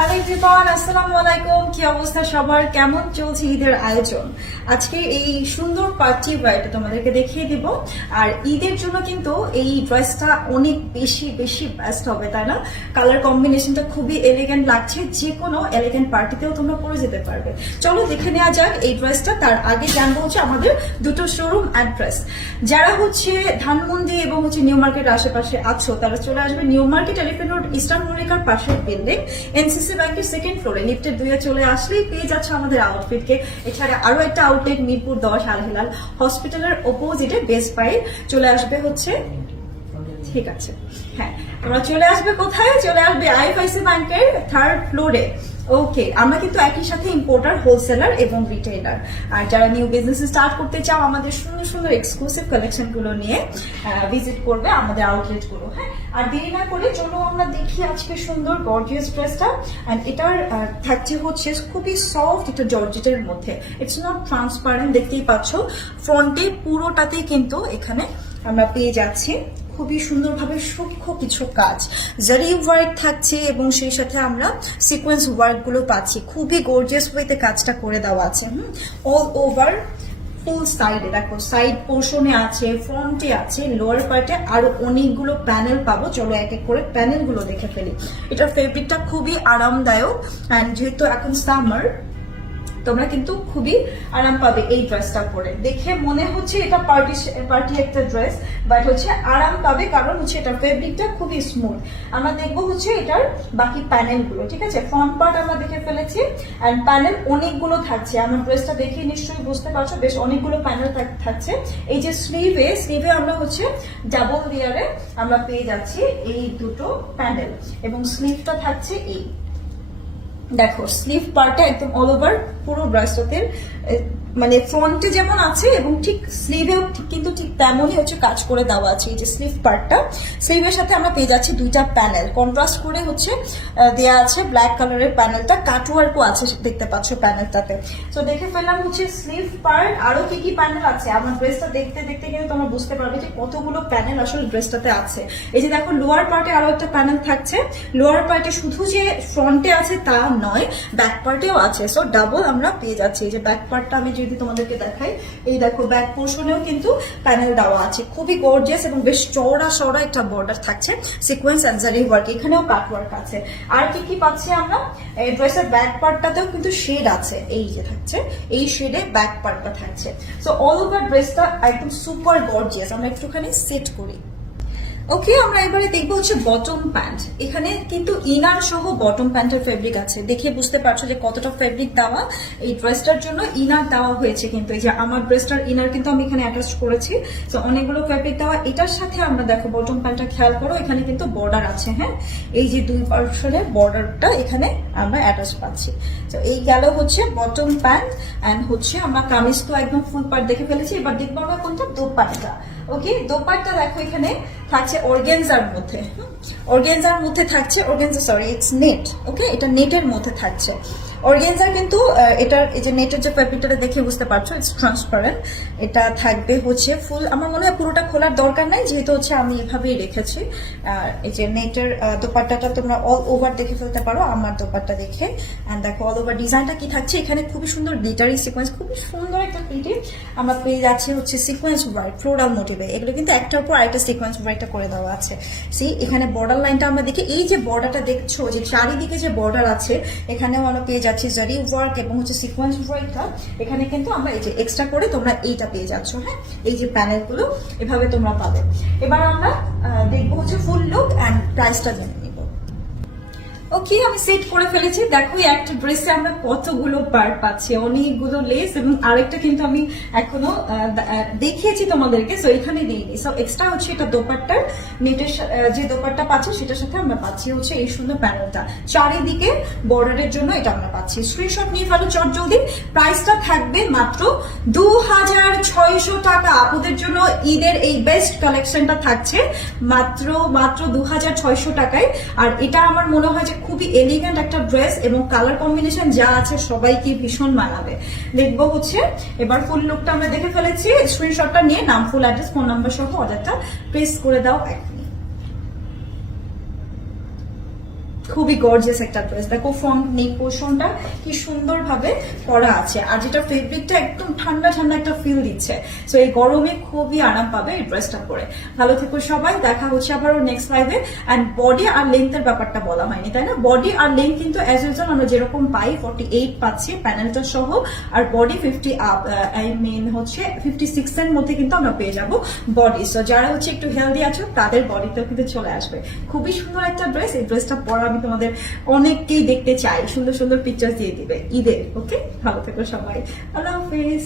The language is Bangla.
হ্যালো এভরিওয়ান আসসালামু আলাইকুম। কি অবস্থা সবার? কেমন চলছে ঈদের আয়োজন? আজকে এই সুন্দর পার্টি ওয়ারটা তোমাদেরকে দেখিয়ে দিব। আর ঈদের জন্য কিন্তু এই ড্রেসটা অনেক বেশি বেশি হবে, তাই না? কালার কম্বিনেশনটা খুবই এলিগেন্ট লাগছে। যে কোনো এলিগেন্ট পার্টিতেও তোমরা পরে যেতে পারবে। চলো দেখে নেওয়া যাক এই ড্রেসটা। তার আগে জানব হচ্ছে আমাদের দুটো শোরুম অ্যাড্রেস যারা হচ্ছে ধানমন্ডি এবং হচ্ছে নিউ মার্কেট আশেপাশে আছো, তারা চলে আসবে New Market, Elephant Road, Eastern মল্লিকার পাশের বিল্ডিং এনসিসি ব্যাংকের সেকেন্ড ফ্লোরে লিফটের দুয়ে চলে আসলেই পেয়ে যাচ্ছে আমাদের আউটফিটকে এছাড়া আরও একটা আউটলেট মিরপুর দশ, আল হিলাল হসপিটালের অপোজিটে বেস্ট পাই চলে আসবে হচ্ছে ঠিক আছে। হ্যাঁ তোমরা চলে আসবে কোথায়? চলে আসবে আইএফআইসি ব্যাংকের থার্ড ফ্লোরে ওকে আমরা কিন্তু একই সাথে ইম্পোর্টার হোলসেলার এবং রিটেলার আর যারা নিউ বিজনেস স্টার্ট করতে চাও আমাদের সুন্দর সুন্দর এক্সক্লুসিভ কালেকশনগুলো নিয়ে ভিজিট করবে আমাদের আউটলেটগুলো হ্যাঁ? আর দেরি না করে চলো আমরা দেখি আজকে সুন্দর গর্জিয়াস ড্রেসটা অ্যান্ড এটার থাকছে হচ্ছে খুবই সফট এটা জর্জেটের মধ্যে। ইটস নট ট্রান্সপারেন্ট দেখতেই পাচ্ছ। ফ্রন্টে পুরোটাতেই কিন্তু এখানে আমরা পেয়ে যাচ্ছি। খুবই সুন্দরভাবে সূক্ষ্ম কিছু কাজ। জারি ওয়ার্ক থাকছে এবং সেই সাথে আমরা সিকোয়েন্স ওয়ার্কগুলো পাচ্ছি। খুবই গর্জিয়াস ওয়েতে কাজটা করে দেওয়া আছে, হুম? অল ওভার ফুল সাইডে দেখো সাইড পোর্শনে আছে ফ্রন্টে আছে লোয়ার পার্টে আরও অনেকগুলো প্যানেল পাবো। চলো এক এক করে প্যানেলগুলো দেখে ফেলি। এটার ফেব্রিকটা খুবই আরামদায়ক। অ্যান্ড যেহেতু এখন সামার তোমরা কিন্তু খুবই আরাম পাবে এই ড্রেসটা পরে। দেখে মনে হচ্ছে এটা পার্টি পার্টি একটা ড্রেস বাট হচ্ছে আরাম পাবে কারণ হচ্ছে এটার ফেব্রিকটা খুবই স্মুথ আমরা দেখব হচ্ছে এটার বাকি প্যানেলগুলো ঠিক আছে? ফ্রন্ট পার্ট আমরা দেখে ফেলেছি অ্যান্ড প্যানেল অনেকগুলো থাকছে। আমার ড্রেসটা দেখে নিশ্চয়ই বুঝতে পারছ, বেশ অনেকগুলো প্যানেল থাকছে। এই যে স্লিভে স্লিভে আমরা হচ্ছে ডাবল লেয়ারে আমরা পেয়ে যাচ্ছি এই দুটো প্যানেল এবং স্লিভটা থাকছে এই। দেখো স্লিভ পার্টটা একদম অল ওভার পুরো ব্রাস্টতের মানে ফ্রন্টে যেমন আছে এবং ঠিক স্লিভেও কিন্তু ঠিক তেমনই হচ্ছে কাজ করে দেওয়া আছে এই যে স্লিভ পার্টটা। স্লিভের সাথে আমরা পেয়ে যাচ্ছি দুইটা প্যানেল। কন্ট্রাস্ট করে হচ্ছে দেয়া আছে ব্ল্যাক কালারের প্যানেলটা। কাটওয়ার্কও আছে, দেখতে পাচ্ছ প্যানেলটাতে। তো দেখে ফেললাম হচ্ছে স্লিভ পার্ট। আরও কি কি প্যানেল আছে? আমার ড্রেসটা দেখতে দেখতে কিন্তু তোমরা বুঝতে পারবে যে কতগুলো প্যানেল আসলে ড্রেসটাতে আছে। এই যে দেখো লোয়ার পার্টে আরও একটা প্যানেল থাকছে। লোয়ার পার্টে শুধু যে ফ্রন্টে আছে তা নয় ব্যাক পার্টেও আছে। সো ডাবল আমরা পেয়ে যাচ্ছি। এই যে ব্যাক পার্টটা আমি যদি তোমাদেরকে দেখাই, এই দেখো ব্যাক পোর্শনেও কিন্তু প্যানেল দেওয়া আছে। খুবই গর্জিয়াস এবং বেশ চওড়া চওড়া একটা বর্ডার থাকছে সিকোয়েন্স অ্যান্ড জারি ওয়ার্ক এখানেও কাট ওয়ার্ক আছে। আর কি কি পাচ্ছি আমরা? ড্রেসের ব্যাক পার্টটাতেও কিন্তু শেড আছে। এই যে থাকছে, এই শেডে ব্যাক পার্টটা থাকছে। সো অল ওভার ড্রেসটা একদম সুপার গর্জিয়াস আমরা একটুখানি সেট করি। ওকে আমরা এবারে দেখব হচ্ছে বটম প্যান্ট এখানে কিন্তু ইনার সহ বটম প্যান্টের ফেব্রিক আছে। দেখে বুঝতে পারছ যে কতটা ফেব্রিক দেওয়া এই ড্রেসটার জন্য ইনার দেওয়া হয়েছে কিন্তু। এই যে আমার ড্রেসটার ইনার কিন্তু আমি এখানে অ্যাটাচ করেছি। তো অনেকগুলো ফেব্রিক দেওয়া। এটার সাথে আমরা দেখো বটম প্যান্টটা খেয়াল করো, এখানে কিন্তু বর্ডার আছে হ্যাঁ? এই যে দুই পার্সনের বর্ডারটা এখানে আমরা অ্যাটাচ পাচ্ছি। তো এই গেল হচ্ছে বটম প্যান্ট অ্যান্ড হচ্ছে আমরা কামিজ তো একদম ফুল পার্ট দেখে ফেলেছি। এবার দেখব আমরা কোনটা? দোপাট্টা। ওকে দোপাট্টা দেখো এখানে থাকছে অর্গেনজার মধ্যে। অর্গেনজার মধ্যে থাকছে organza sorry it's net okay এটা নেটের মধ্যে থাকছে। অর্গেনজার কিন্তু এটার এই যে নেটের যে ফ্যাব্রিকটা দেখে বুঝতে পারছ ইটস ট্রান্সপারেন্ট এটা থাকবে হচ্ছে ফুল আমার মনে হয় পুরোটা খোলার দরকার নাই, যেহেতু হচ্ছে আমি এভাবেই রেখেছি। এই যে নেটের দোপাট্টাটা তোমরা অল ওভার দেখে ফেলতে পারো, আমার দোপাট্টা দেখে। অ্যান্ড দেখো অল ওভার ডিজাইনটা কি থাকছে, এখানে খুবই সুন্দর গ্লিটারি সিকোয়েন্স খুবই সুন্দর একটা প্রিন্টে আমরা পেয়ে যাচ্ছি হচ্ছে সিকোয়েন্স ওয়ার্ক ফ্লোরাল মোটিভে এগুলো কিন্তু একটার পর আরেকটা সিকোয়েন্স ওয়ার্কটা করে দেওয়া আছে। সি এখানে বর্ডার লাইনটা আমরা দেখি, এই যে বর্ডারটা দেখছ, যে চারিদিকে যে বর্ডার আছে, এখানেও আমরা পেয়ে যাচ্ছি জারি ওয়ার্ক এবং হচ্ছে সিকোয়েন্স ওয়ার্কটা এখানে কিন্তু আমরা এই যে এক্সট্রা করে তোমরা এইটা পেয়ে যাচ্ছ হ্যাঁ? এই যে প্যানেলগুলো এভাবে তোমরা পাবে। এবার আমরা দেখব হচ্ছে ফুল লুক অ্যান্ড প্রাইসটা জেনে ওকে আমি সেট করে ফেলেছি। দেখো একটা ড্রেসে আমরা কতগুলো পার্ট পাচ্ছি, অনেকগুলো লেস এবং আরেকটা কিন্তু আমি এখনও দেখিয়েছি তোমাদেরকে সো এখানে দিইনি সো এক্সট্রা হচ্ছে এটা দোপাট্টার, নেটের যে দোপাট্টা পাচ্ছি, সেটার সাথে আমরা পাচ্ছি হচ্ছে এই সুন্দর প্যানেলটা চারিদিকে বর্ডারের জন্য এটা আমরা পাচ্ছি। স্ক্রিনশট নিয়ে ফেলো, চট জলদি। প্রাইসটা থাকবে মাত্র দু হাজার ছয়শো টাকা। আপুদের জন্য ঈদের এই বেস্ট কালেকশনটা থাকছে মাত্র মাত্র দু হাজার ছয়শো টাকায়। আর এটা আমার মনে হয় যে খুবই এলিগেন্ট একটা ড্রেস এবং কালার কম্বিনেশন যা আছে সবাইকে ভীষণ মানাবে। দেখব হচ্ছে, এবার ফুল লুকটা আমরা দেখে ফেলেছি। স্ক্রিনশটটা নিয়ে নাম ফুল অ্যাড্রেস ফোন নাম্বার সহ অর্ডারটা প্রেস করে দাও খুবই গর্জিয়াস একটা ড্রেস দেখো ফ্রন্ট নেক পোর্শনটা কি সুন্দরভাবে করা আছে। আর যেটা ফেব্রিকটা একদম ঠান্ডা ঠান্ডা একটা ফিল দিচ্ছে। সো এই গরমে খুবই আরাম পাবে এই ড্রেসটা পরে। ভালো থেকো সবাই, দেখা হচ্ছে আবার নেক্সট লাইভে অ্যান্ড বডি আর লেন্থের ব্যাপারটা বলা হয়নি, তাই না? বডি আর লেন্থ কিন্তু অ্যাজ ইউজুয়াল আমরা যেরকম পাই ফর্টি এইট পাচ্ছি প্যানেলটা সহ। আর body fifty up I mean হচ্ছে ফিফটি সিক্স এর মধ্যে কিন্তু আমরা পেয়ে যাব বডি সো যারা হচ্ছে একটু হেলদি আছো, তাদের বডিতেও কিন্তু চলে আসবে। খুবই সুন্দর একটা ড্রেস এই ড্রেসটা পরা আমি তোমাদের অনেককেই দেখতে চাই। সুন্দর সুন্দর পিকচার দিয়ে দিবে। ঈদের ওকে ভালো থেকো সবাই। আল্লাহ হাফিজ।